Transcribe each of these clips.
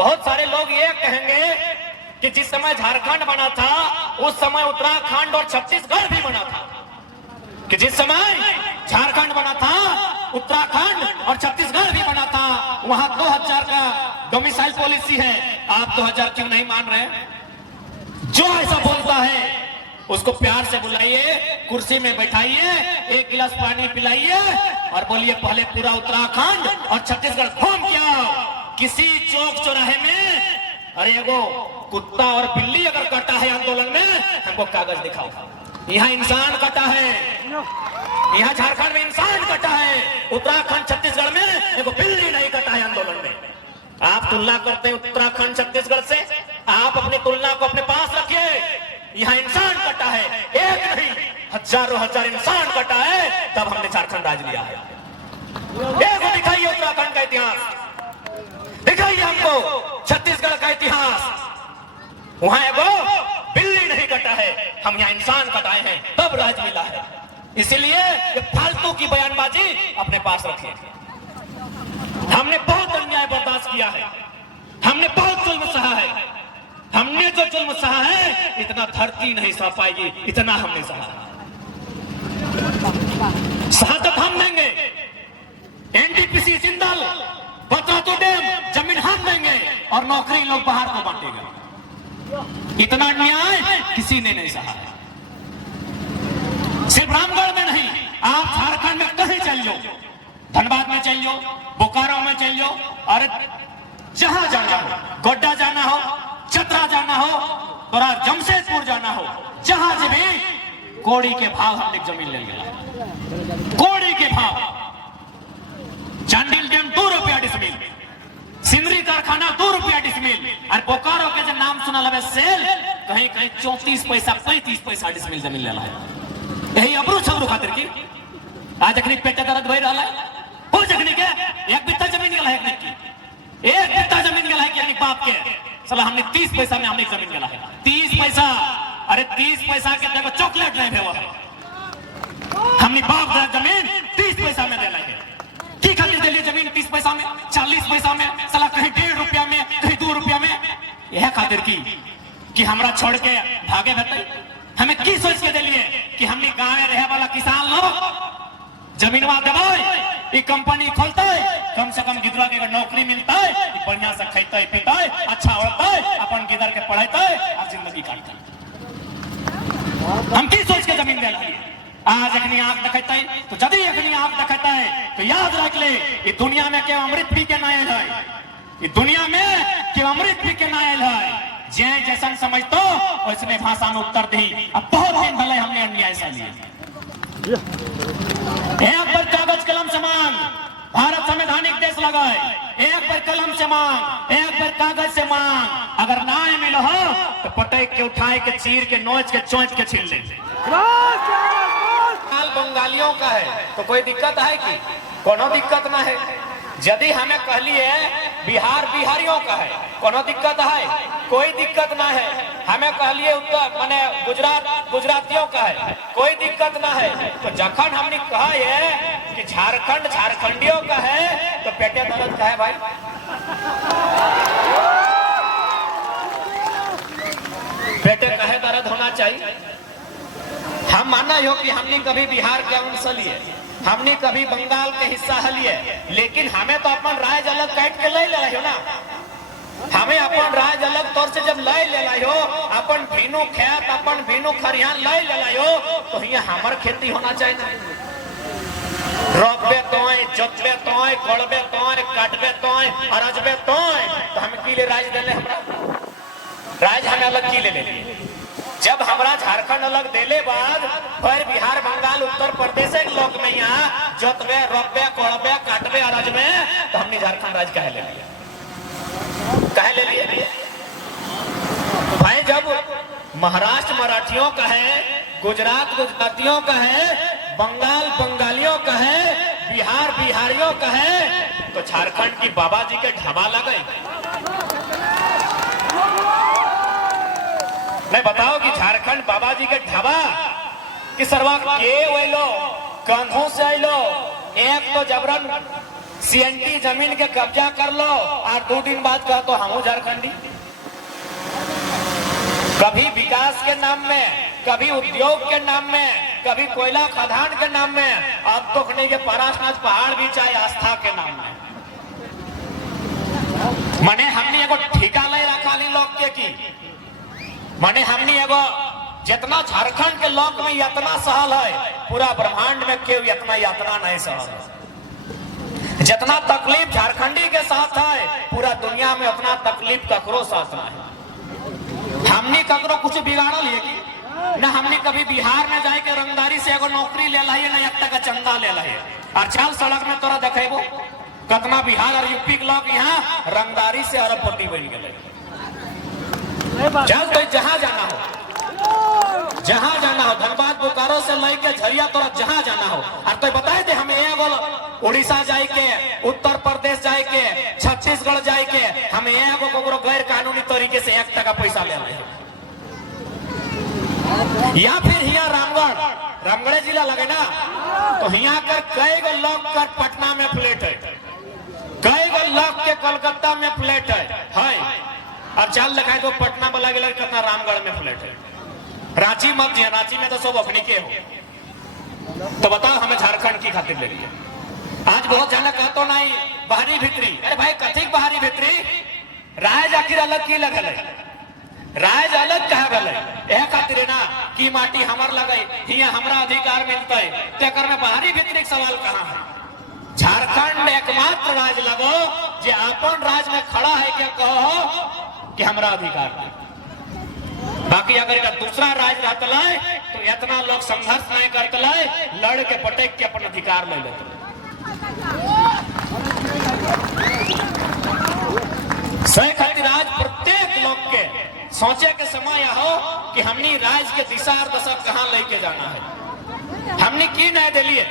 बहुत सारे लोग ये कहेंगे कि जिस समय झारखंड बना था उस समय उत्तराखंड और छत्तीसगढ़ भी बना था, कि जिस समय झारखंड बना था उत्तराखंड और छत्तीसगढ़ भी बना था, वहां 2000 का डोमिसाइल पॉलिसी है। आप 2000 क्यों नहीं मान रहे? जो ऐसा बोलता है उसको प्यार से बुलाइए, कुर्सी में बैठाइए, एक गिलास पानी पिलाइए और बोलिए पहले पूरा उत्तराखंड और छत्तीसगढ़ घूम किया। किसी चौक चौराहे में अरे एगो कुत्ता और बिल्ली अगर कटा है आंदोलन में, हमको कागज दिखाओ। यहाँ इंसान कटा है, यहाँ झारखंड में इंसान कटा है, उत्तराखंड छत्तीसगढ़ में एगो बिल्ली नहीं कटा है आंदोलन में। आप तुलना करते हैं उत्तराखंड छत्तीसगढ़ से, आप अपनी तुलना को अपने पास रखिए। यहाँ इंसान कटा है, एक नहीं हजारों हजार इंसान कटा है, तब हमने झारखंड राज लिया है। एक दिखाइए उत्तराखंड का इतिहास, दिखाइए हमको छत्तीसगढ़ का इतिहास। वहां एगो बिल्ली नहीं कटा है, हम यहाँ इंसान कटाए हैं, तब राज मिला है। इसीलिए ये फालतू की बयानबाजी अपने पास रखिए। हमने बहुत अन्याय बर्दाश्त किया है, हमने बहुत जुल्म सहा है, हमने जो जुल्म सहा है इतना धरती नहीं सह पाएगी, इतना हमने सहा। शहादत हम देंगे, एनटीपीसी जिंदाल, बतरातू डैम जमीन हम देंगे और नौकरी लोग बाहर को बांटेंगे। इतना अन्याय किसी ने नहीं सहा। सिर्फ रामगढ़ में नहीं, आप झारखंड में कहीं चल जाओ, धनबाद में चल जाओ, बोकारो में चल जाओ, और जहां जाना हो, गोड्डा जाना हो, चतरा जाना हो, और जमशेदपुर जाना हो, जहां से भी कोड़ी के भाव हमने जमीन ले लिया। कोड़ी के भाव, चांडिल डैम 2 रुपया डिसमिल, सिंदरी कारखाना 2 रुपया डिसमिल, और बोकारो के जो नाम सुना लगे सेल, कहीं कहीं 34 पैसा 35 पैसा डिसमिल जमीन ले रहा है। यही अबरू छबरू खातिर की आज अखनी पेटे दर्द भई रहा है। हो जखनी के एक बित्ता जमीन गला है, एक बित्ता जमीन गला है कि बाप के सला हमने 30 पैसा में हमने जमीन गला है। 30 पैसा, अरे 30 पैसा के देखो चॉकलेट नहीं भेवा है, हमने बाप जमीन 30 पैसा में दे लगे। की खातिर दे लिए जमीन 30 पैसा में, 40 पैसा में, सला कहीं 1.5 रुपया में, कहीं 2 रुपया में। यह खातिर की कि हमरा छोड़ के भागे बताई, हमें की सोच के दे लिए कि हमने गांव में रहे वाला किसान लोग जमीनवा दबाए, कंपनी खोलता है, कम से कम गिदरा के नौकरी मिलता है, बढ़िया से खाते है पीता है, अच्छा उड़ता है, अपन गिदर के पढ़ाता है और जिंदगी काटता है। हम की सोच के जमीन दे रहे? आज अखनी आंख दिखाता है तो जब अखनी आंख दिखाता है तो याद रख ले, ये दुनिया में केवल अमृत पी के नायल है, ये दुनिया में केवल अमृत पी के नायल है। जय जैसन समझतो उसने भाषा में उत्तर दी। अब बहुत दिन भले हमने अन्याय से लिए। एक बार कागज कलम से मांग, भारत संवैधानिक देश लगाए, एक बार कलम से मांग, एक बार कागज से मांग, अगर ना मिलो हो तो पटक के उठाए के चीर के नोच के चोंच के छीन ले। बंगालियों का है तो कोई दिक्कत है कि? कोनो दिक्कत ना है। यदि हमें कहलिए बिहार बिहारियों का है, कोनो दिक्कत है? कोई दिक्कत ना है। हमें कहलिए उत्तर माने गुजरात गुजरातियों का है, कोई दिक्कत ना है। तो जखन हमने कहा है कि झारखंड झारखंडियों का है तो पेटे दर्द का है भाई। पेटे कहे दर्द होना चाहिए। हम माना हो कि हमने कभी बिहार के अंश लिए, हमने कभी बंगाल के हिस्सा लिए, लेकिन हमें तो अपन राज अलग काट के ले रही हो ना। हमें अपन राज अलग तौर से जब ले लाई हो, अपन भीनू खेत, अपन भीनू खरियान ले लाई हो, तो यहाँ हमार खेती होना चाहिए ना। रोपबे तोय, जोतबे तोय, कोड़बे तोय, काटबे तोय, अरजबे तोय, तो हम की ले राज देले, हमरा राज हमें अलग की ले ले। जब हमारा झारखंड अलग देले बाद फिर बिहार बंगाल उत्तर प्रदेश के लोग में यहाँ जोतबे रोपबे कोड़बे काटबे अरजबे, तो हमने झारखंड राज कहे ले लिया। कहे ले लिए भाई। जब महाराष्ट्र मराठियों का है, गुजरात गुजरातियों का है, बंगाल बंगालियों का है, बिहार बिहारियों का है, तो झारखंड की बाबा जी के ढाबा लगे। मैं बताओ कि झारखंड बाबा जी के ढाबा कि सरवा के वैलो कंधों से आइलो, एक तो जबरन सीएनटी जमीन के कब्जा कर लो और 2 दिन बाद कहा तो हम झारखंडी। कभी विकास के नाम में, कभी उद्योग के नाम में, कभी कोयला खदान के नाम में, अब तो खने के पारासनाथ पहाड़ भी चाहे आस्था के नाम में। मने हमने एगो ठिका ले रखा ली लोग के की, मने हमने एगो जितना झारखंड के लोग में यातना सहल है, पूरा ब्रह्मांड में केव इतना यातना नहीं सहल। जितना तकलीफ झारखंडी के साथ है, पूरा दुनिया में उतना तकलीफ ककरो साथ है। हमने ककरो कुछ बिगाड़ल है कि न? हमने कभी बिहार में जाए के रंगदारी से एगो नौकरी ले ला है, न 1 टका चंदा ले ला है। और चल सड़क में तोरा देखेबो कितना बिहार और यूपी के लोग यहाँ रंगदारी से अरबपति बन गए। चल तो जहां जाना हो, जहां जाना हो, धनबाद बोकारो से लेके झरिया तोरा जहां जाना हो। और तो बताए थे हमें एगो उड़ीसा जाए के, उत्तर प्रदेश जाए के, छत्तीसगढ़ जाए के, हमें एगो कोकरो गैर कानूनी तरीके से 1 टका पैसा ले रहे। या फिर यहाँ रामगढ़ जिला लगे ना, तो यहाँ कर कई गो लोग कर पटना में फ्लैट है, कई गो लोग के कलकत्ता में फ्लैट है। और चल दिखाए तो पटना में लगे कितना रामगढ़ में फ्लैट है। रांची मत दिया, रांची में तो सब अपनी के हो। तो बताओ हमें झारखंड की खातिर ले लिया। आज बहुत जाना कहते नहीं बाहरी भीतरी, अरे भाई कथिक बाहरी भीतरी, राज आखिर अलग की लगल है, राज अलग कहा गल है खातिर ना कि माटी हमर लगे, हिया हमरा अधिकार मिलता है, तेकर में बाहरी भीतरी सवाल कहाँ है? झारखंड एकमात्र राज लगो जे अपन राज में खड़ा है क्या कहो कि हमरा अधिकार है। बाकी अगर एक दूसरा राज रहता तो इतना लोग संघर्ष नहीं करते, लड़ के पटेक के अपन अधिकार ले लेते। सही खातिर आज प्रत्येक लोग के सोचे के समय हो कि हमनी राज के दिशा और दशा कहाँ लेके जाना है। हमनी की नहीं दिलिए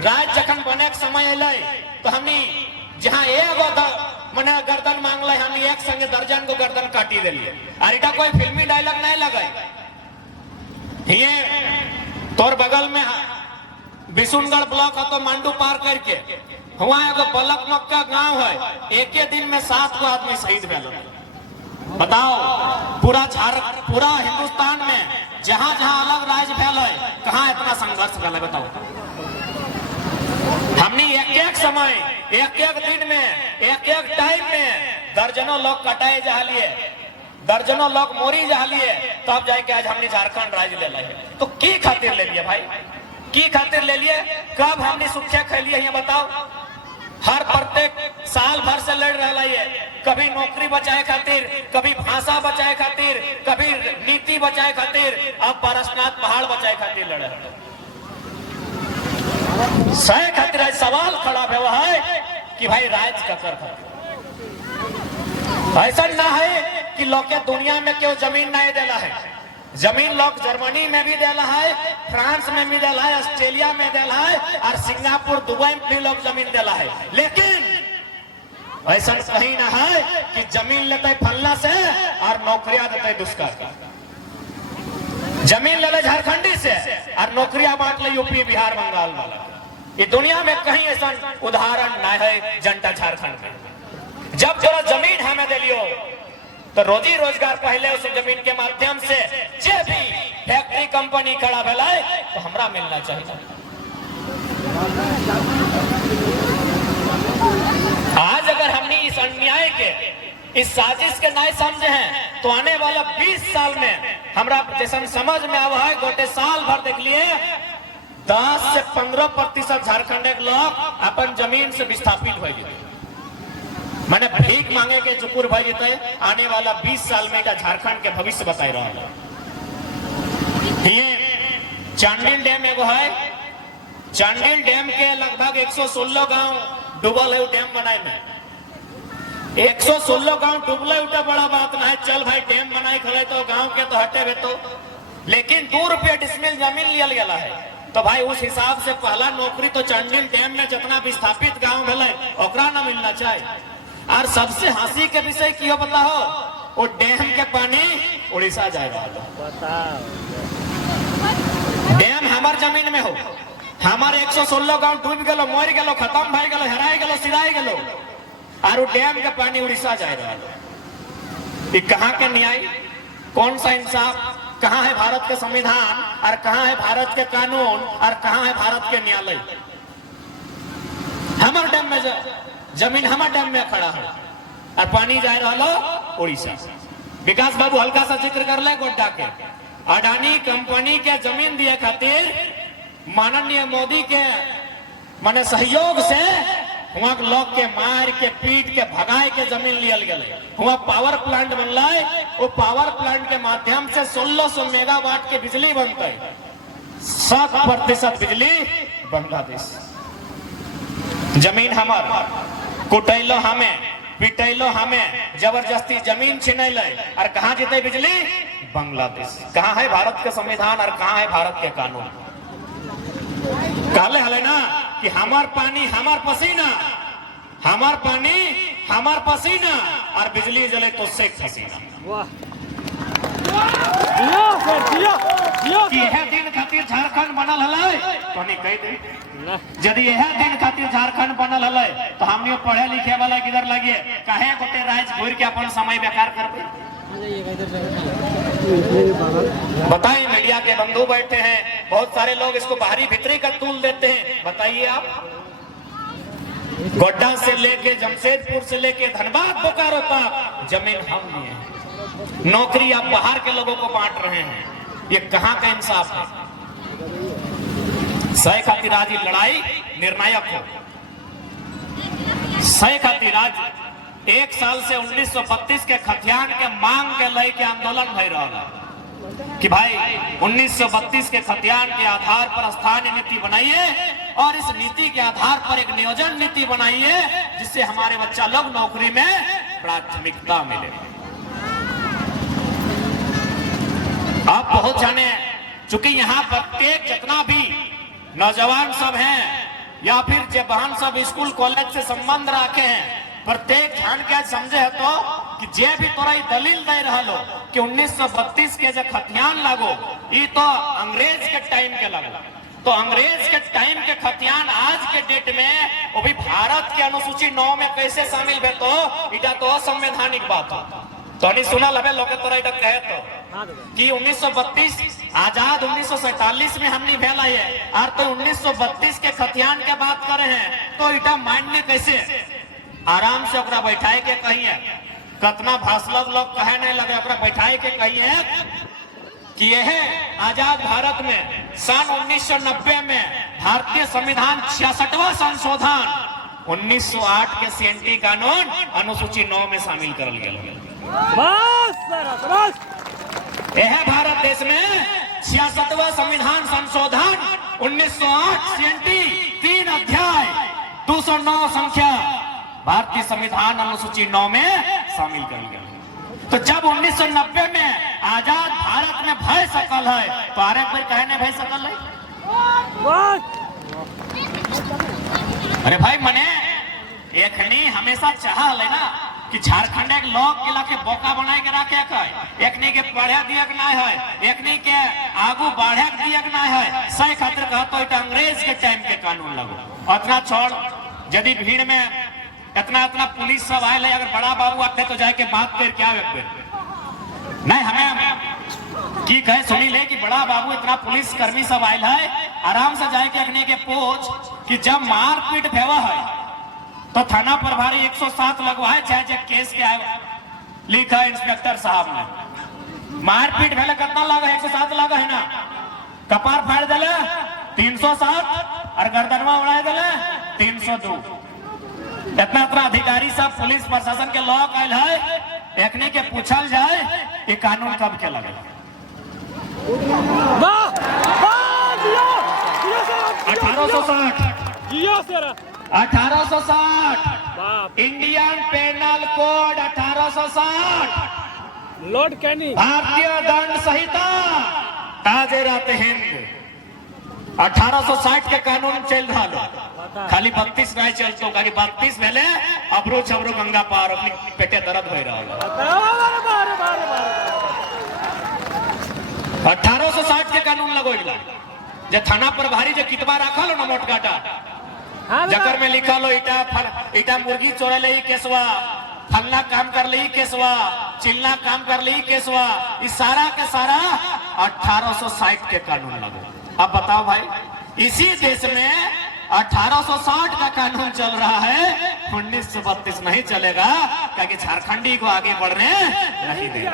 राज जखन बने के समय अल तो हमनी जहाँ एगो मने गर्दन मांगल, हमनी एक संगे दर्जन को गर्दन काटी दिलिए। और इटा कोई फिल्मी डायलॉग नहीं लगे। ये तोर बगल में बिशुनगढ़ ब्लॉक है तो मांडू पार करके वहां एगो बलक मक्का गांव है, एक दिन में 7 गो आदमी शहीद भेल। बताओ पूरा हिंदुस्तान में जहां जहां अलग राज्य भेल है, कहां इतना संघर्ष भेल है बताओ। हमने एक समय, एक दिन में, एक टाइम में दर्जनों लोग कटाए जा लिए, दर्जनों लोग मोरी जा लिए, तब जाके आज हमने झारखंड राज्य ले लिया। तो की खातिर ले लिए भाई, की खातिर ले लिए? कब हमने सुखिया खेलिए ये बताओ? हर प्रत्येक साल भर से लड़ रहा है, कभी नौकरी बचाए खातिर, कभी भाषा बचाए खातिर, कभी नीति बचाए खातिर, अब पारसनाथ पहाड़ बचाए खातिर लड़ रहे। सही खातिर आज सवाल खड़ा हुआ है कि भाई राज का कर ऐसा ना है कि लोग के दुनिया में क्यों जमीन नहीं देला है। जमीन लोग जर्मनी में भी देला है, फ्रांस में भी देला है, ऑस्ट्रेलिया में देला है, और सिंगापुर दुबई में भी लोग जमीन देला है। लेकिन ऐसा कहीं ना है कि जमीन लेते फल्ला से और नौकरियां देते दुष्कर। जमीन ले ले झारखंडी से और नौकरियां बांट ले यूपी बिहार बंगाल वाला। ये दुनिया में कहीं ऐसा उदाहरण नहीं है जनता झारखंड में। जब जरा जमीन हमें दे लियो तो रोजी रोजगार पहले उस जमीन के माध्यम से जे भी फैक्ट्री कंपनी खड़ा भेला तो हमरा मिलना चाहिए। आज अगर हमने इस अन्याय के, इस साजिश के नहीं समझे हैं तो आने वाला 20 साल में हमरा जैसा समझ में आवा है, गोटे साल भर देख लिए 10 से 15% झारखंड के लोग अपन जमीन से विस्थापित हो गए, मैंने भीख मांगे के चुकुर भाई जीते। आने वाला 20 साल में का झारखंड के भविष्य बताई रहा है। ये चांडिल डैम एगो है, चांडिल डैम के लगभग 116 गांव डूबल है। डैम बनाए में 116 गांव डूबले उठा बड़ा बात ना है। चल भाई डैम बनाए खड़े तो गांव के तो हटे तो, लेकिन 2 रुपया डिसमिल जमीन लिया गया है। तो भाई उस हिसाब से पहला नौकरी तो चांडिल डैम में जितना विस्थापित गांव भेले ओकरा ना मिलना चाहिए। और सबसे हंसी के विषय क्यों बताओ, वो डैम के पानी उड़ीसा जाए रहा था। डैम हमार जमीन में हो, हमारे 116 गांव डूब गलो, मर गलो, खत्म भाई गलो, हराई गलो, सिराई गलो, और डैम का पानी उड़ीसा जा रहा है। कहाँ के न्याय, कौन सा इंसाफ, कहाँ है भारत का संविधान, और कहाँ है भारत के कानून, और कहाँ है भारत के न्यायालय। हमारे डैम में जमीन हमारे डैम में खड़ा है और पानी जा रहा उड़ीसा। विकास बाबू हल्का सा जिक्र कर ले गोड्डा के, अडानी कंपनी के जमीन दिए खातिर माननीय मोदी के माने सहयोग से वहां लोग के मार के पीट के भगाए के जमीन लियल गए। वहां पावर प्लांट बनल, वो पावर प्लांट के माध्यम से 1600 मेगावाट के बिजली बनते, 100% बिजली बांग्लादेश। जमीन हमार, कुटैलो हमें, पिटैलो हमें, जबरदस्ती जमीन छिनैल, और कहाँ जीते बिजली? बांग्लादेश। कहाँ है भारत के संविधान और कहाँ है भारत के कानून? कहले हले ना कि हमार पानी हमार पसीना, हमार पानी हमार पसीना, और बिजली जले तो शेख हसीना। कि यह दिन खातिर झारखंड बनल हले तो नहीं कह दे, यदि यह दिन खातिर झारखंड बनल हले तो हमने पढ़े लिखे वाला किधर लगे, काहे गोटे राज घूर के अपन समय बेकार करते। बताइए, मीडिया के बंधु बैठे हैं, बहुत सारे लोग इसको बाहरी भीतरी का तूल देते हैं। बताइए आप, गोड्डा से लेके जमशेदपुर से लेके धनबाद बोकारो तक जमीन हम लिए हैं, नौकरी आप बाहर के लोगों को बांट रहे हैं। ये कहां का इंसाफ है? सही खातिर आज ये लड़ाई निर्णायक हो। सही खातिर आज 1 साल से 1932 के खतियान के मांग के लेके आंदोलन भई रहा है कि भाई 1932 के खतियान के आधार पर स्थानीय नीति बनाइए, और इस नीति के आधार पर एक नियोजन नीति बनाइए जिससे हमारे बच्चा लोग नौकरी में प्राथमिकता मिले। आप बहुत जाने, चूंकि यहाँ प्रत्येक जितना भी नौजवान सब हैं या फिर जवान सब स्कूल कॉलेज से संबंध रखे हैं, प्रत्येक ध्यान क्या समझे है तो कि जे भी तोरा दलील दे रहा लो कि 1932 के जो खतियान लागो, ये तो अंग्रेज के टाइम के लगो, तो अंग्रेज के टाइम के खतियान आज के डेट में वो भी भारत के अनुसूची 9 में कैसे शामिल है? तो इटा तो असंवैधानिक बात हो। तो नहीं सुना लगे लोग तोरा इटा कहे तो कि 1932 आजाद 1947 में हमने भेला है, और तो 1932 के खतियान के बात करे हैं तो इटा मानने कैसे? आराम से ओकरा बैठाए के कहिए, कतना भाषण लोग कहे नहीं लगे, ओकरा बैठाए के कहिए कि यह आजाद भारत में सन 1990 में भारतीय संविधान 66वां संशोधन 1908 के सीएनटी कानून अनुसूची 9 में शामिल करल गया। यह भारत देश में 66वां संविधान संशोधन 1908 सीएनटी 3 अध्याय 209 संख्या भारतीय संविधान अनुसूची 9 में शामिल कर गया। तो जब 1990 में आजाद भारत में भय सकल है तो आरे पर कहने भय सकल है? अरे भाई मने एकनी हमेशा चाह ले ना कि झारखंड एक लोग किला के बोका बनाए के रखे है, एकनी के पढ़े दिया ना है, एकनी के आगू बढ़े दिया ना है। सही खातिर कहतो इटा अंग्रेज के टाइम के कानून लगो। अतना छोड़, यदि भीड़ में इतना पुलिस सब आए ले, अगर बड़ा बाबू आते तो जाके बात कर क्या नहीं, हमें की कहे सुनी ले कि बड़ा बाबू इतना पुलिस कर्मी सब आयल है, आराम से जाके अग्नि के पूछ कि जब मारपीट भेवा है तो थाना प्रभारी 107 लगवाए, चाहे जो केस के आए लिखा है इंस्पेक्टर साहब ने। मारपीट भेले कितना लगा? 107 लगा है ना। कपार फाड़ दिले 307 और गर्दनवा उड़ा दिले 302। इतना अधिकारी सब पुलिस प्रशासन के लोग आयल है, एकने के पूछल जाए ये कानून कब के लगे? 1860 इंडियन पेनल कोड 1860 लॉर्ड कैनी भारतीय दंड संहिता ताजे हिंद 1860 के कानून चल रहा लो, खाली 32 नहीं चलतो, 32 भेले अबरो छबरो गंगा पार अपनी पेटे दर्द हो रहा है। 1860 के कानून लगो, जे थाना प्रभारी जे कितबा रखल हो ना मोटकाटा जकर में लिखल हो इटा मुर्गी चोरे ले केसवा, फलना काम कर ली केसवा, चिल्ला काम कर ली केसवा, इस सारा के सारा 1860 के कानून लगो। अब बताओ भाई, इसी देश में 1860 का कानून चल रहा है, 1932 नहीं चलेगा, क्योंकि झारखंडी को आगे बढ़ने नहीं देगा।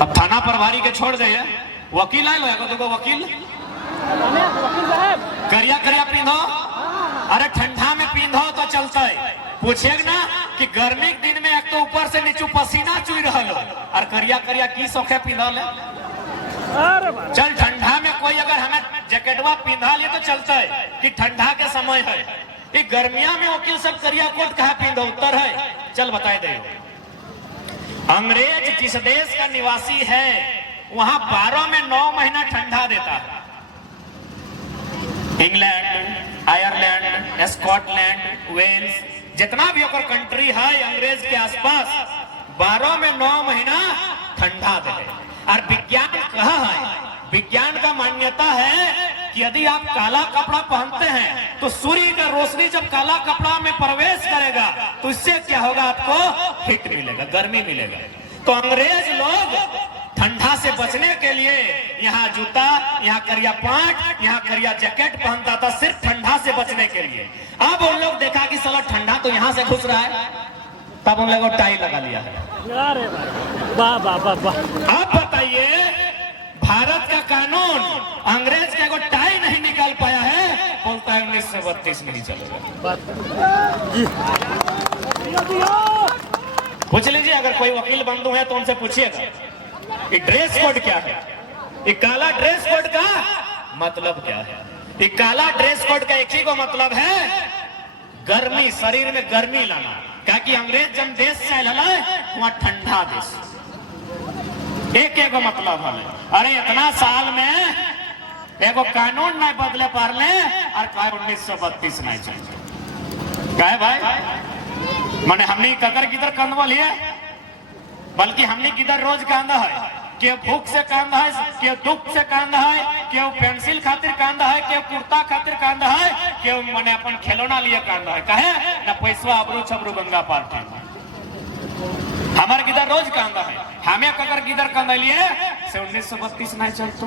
अब थाना प्रभारी के छोड़ दे, वकील आए लो, तो वकील करिया करिया पींधो, अरे ठंडा में पींधो तो चलता है। पूछे ना कि गर्मी के दिन में एक तो ऊपर से नीचे पसीना चुई रहा लो, और करिया करिया की सौखे पींधल है। चल ठंडा में कोई अगर हमें जैकेटवा पींधा ले तो चलता है कि ठंडा के समय है। ये गर्मिया में वकील सब करिया कोट कहा पींधो, उत्तर है। चल बताए दे, अंग्रेज जिस देश का निवासी है वहां 12 में 9 महीना ठंडा देता है। इंग्लैंड, आयरलैंड, स्कॉटलैंड, वेल्स, जितना भी ओकर कंट्री है अंग्रेज के आसपास, 12 में 9 महीना ठंडा दे। और विज्ञान कहा है, विज्ञान का मान्यता है कि यदि आप काला कपड़ा पहनते हैं तो सूर्य का रोशनी जब काला कपड़ा में प्रवेश करेगा तो इससे क्या होगा, आपको हीट मिलेगा, गर्मी मिलेगा। तो अंग्रेज लोग ठंडा से बचने के लिए यहाँ जूता, यहाँ करिया पैंट, यहाँ करिया जैकेट पहनता था, सिर्फ ठंडा से बचने के लिए। अब उन लोग देखा कि साला ठंडा तो यहाँ से घुस रहा है, तब उन लोगों टाई लगा लिया है। वाह वाह वाह वाह। अब बताइए, भारत का कानून अंग्रेज का टाई नहीं निकाल पाया है, बोलता है 1932 नहीं चलेगा। पूछ लीजिए, अगर कोई वकील बंधु है तो उनसे पूछिएगा ये ड्रेस कोड क्या है, ये काला ड्रेस कोड का मतलब क्या है। ये काला ड्रेस कोड का एक ही को मतलब है गर्मी, शरीर में गर्मी लाना। क्या कि अंग्रेज जब देश से आया वहां ठंडा देश, एक मतलब है। अरे इतना साल में एगो कानून नहीं बदले पारले और कहे 1932 नहीं चाहिए। कहे भाई माने हमने ककर किधर कंधवा लिए, बल्कि हमने किधर रोज कांदा है, के भूख से कांदा है, के दुख से कांदा है, के पेंसिल खातिर कांदा है, के कुर्ता खातिर कांदा है, के माने अपन खिलौना लिए कांदा है। कहे ना पैसा अबरू छबरू गंगा पार हमारे किधर रोज कांदा है, हमें ककर किधर कांदा लिए से 1932 नहीं चलता।